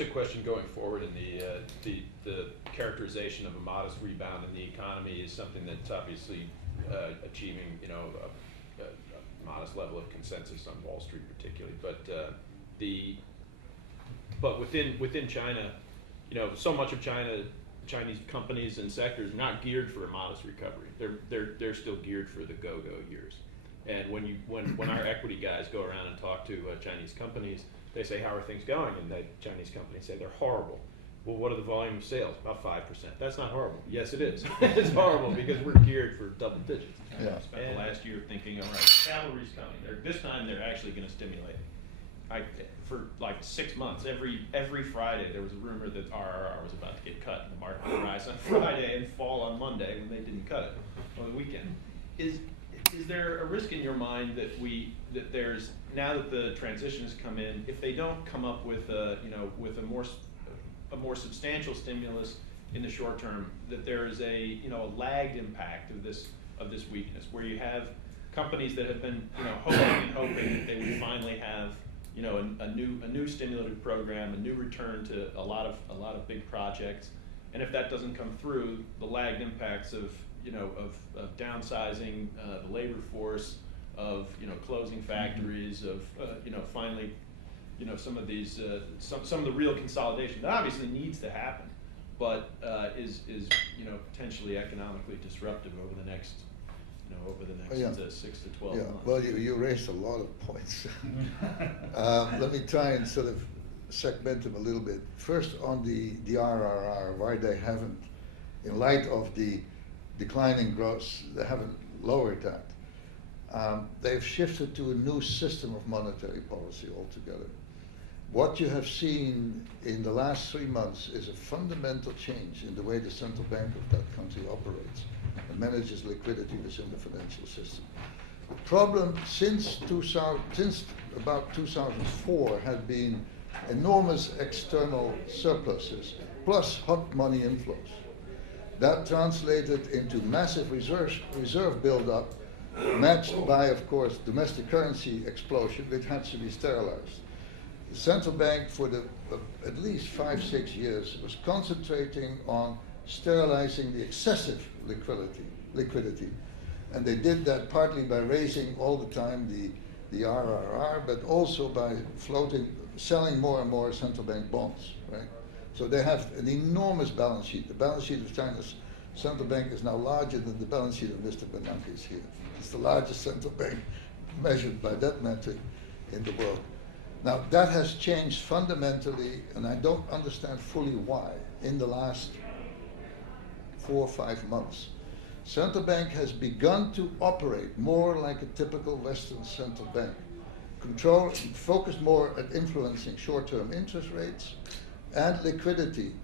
just a question going forward in the characterization of a modest rebound in the economy is something that's obviously achieving, you know, a modest level of consensus on Wall Street particularly, but within China, you know, so much of Chinese companies and sectors are not geared for a modest recovery. They're still geared for the go-go years. And when our equity guys go around and talk to Chinese companies, they say, how are things going? And the Chinese companies say they're horrible. Well, what are the volume of sales? About 5%. That's not horrible. Yes, it is. It's horrible because we're geared for double digits. Yeah. I spent the last year thinking, all right, cavalry's coming. This time they're actually going to stimulate. For like 6 months, every Friday there was a rumor that RRR was about to get cut, and the market would rise on Friday and fall on Monday when they didn't cut it on the weekend. Is there a risk in your mind that there's, now that the transition has come in, if they don't come up with a more substantial stimulus in the short term, that there is a lagged impact of this weakness, where you have companies that have been hoping that they would finally have a new stimulative program, a new return to a lot of big projects, and if that doesn't come through, the lagged impacts of downsizing the labor force, of closing factories, of finally some of these some of the real consolidation that obviously needs to happen, but is potentially economically disruptive over the next 6 to 12 months. Well, you raised a lot of points. Let me try and sort of segment them a little bit. First, on the RRR, why they haven't, in light of the declining growth, they haven't lowered that. They've shifted to a new system of monetary policy altogether. What you have seen in the last 3 months is a fundamental change in the way the central bank of that country operates and manages liquidity within the financial system. The problem since about 2004 had been enormous external surpluses plus hot money inflows. That translated into massive reserve buildup, matched by, of course, domestic currency explosion, which had to be sterilized. The central bank, for at least 5-6 years, was concentrating on sterilizing the excessive liquidity, and they did that partly by raising all the time the RRR, but also by selling more and more central bank bonds, right? So they have an enormous balance sheet. The balance sheet of China's central bank is now larger than the balance sheet of Mr. Bernanke's here. It's the largest central bank measured by that metric in the world. Now, that has changed fundamentally, and I don't understand fully why, in the last 4 or 5 months. Central bank has begun to operate more like a typical Western central bank. Focus more at influencing short-term interest rates and liquidity,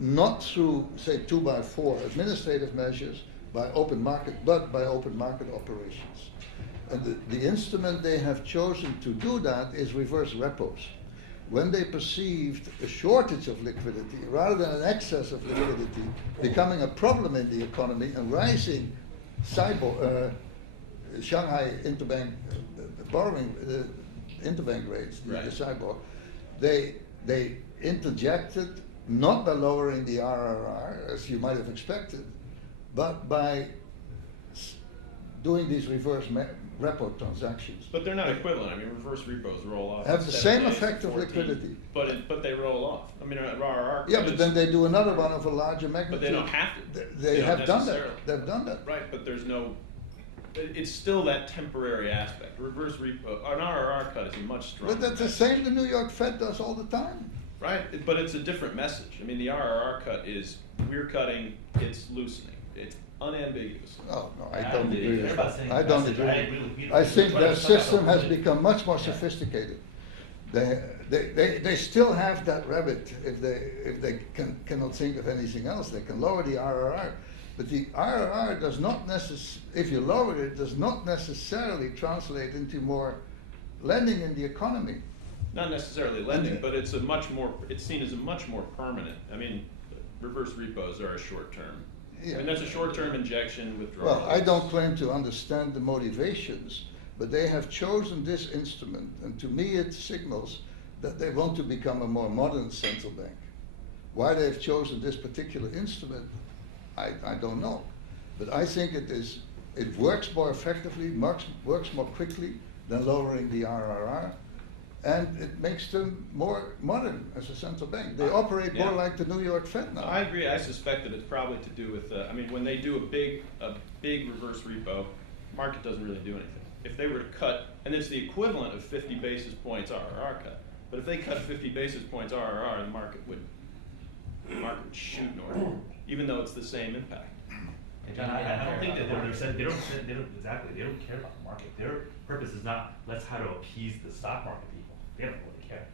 not through, say, 2x4 administrative measures by open market, but by open market operations. And the instrument they have chosen to do that is reverse repos. When they perceived a shortage of liquidity, rather than an excess of liquidity becoming a problem in the economy and rising Shanghai interbank borrowing interbank rates, right, the SIBOR, they interjected, not by lowering the RRR, as you might have expected, but by doing these reverse repo transactions. But they're not equivalent. I mean, reverse repos roll off. Have the same effect of liquidity. But they roll off. I mean, RRR. Yeah, but then they do another one of a larger magnitude. But they don't have to. They have done that. They've done that. Right, but there's no. It's still that temporary aspect. Reverse repo, an RRR cut is a much stronger. But that's the same the New York Fed does all the time. Right, but it's a different message. I mean, the RRR cut is we're cutting, it's loosening. It's unambiguous. No, I don't agree with that. I I don't agree. I think their system has become much more sophisticated. They still have that rabbit. If they cannot think of anything else, they can lower the RRR. But the RRR does not if you lower it, does not necessarily translate into more lending in the economy. Not necessarily lending, but it's seen as a much more permanent. I mean, reverse repos are a short term. Yeah. I mean, that's a short-term injection withdrawal. Well, I don't claim to understand the motivations, but they have chosen this instrument, and to me it signals that they want to become a more modern central bank. Why they've chosen this particular instrument, I don't know. But I think it works more effectively, works more quickly than lowering the RRR, and it makes them more modern as a central bank. They operate more like the New York Fed now. I agree. I suspect that it's probably to do with, I mean, when they do a big reverse repo, market doesn't really do anything. If they were to cut, and it's the equivalent of 50 basis points RRR cut, but if they cut 50 basis points RRR, the market would shoot north, even though it's the same impact. And John, I don't think that they don't care about the market. Their purpose is not, let's how to appease the stock market people. They don't really care.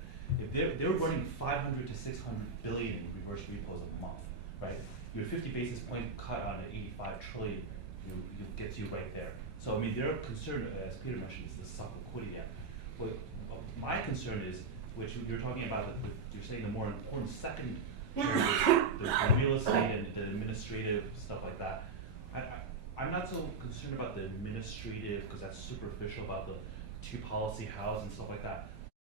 If they're running 500 to 600 billion in reverse repos a month, right? Your 50 basis point cut on an 85 trillion, gets you right there. So I mean, their concern, as Peter mentioned, is the stock liquidity gap. What my concern is, which you're talking about, you're saying the more important second area, the real estate and the administrative stuff like that. I'm not so concerned about the administrative, because that's superficial, about the two policy house and stuff like that.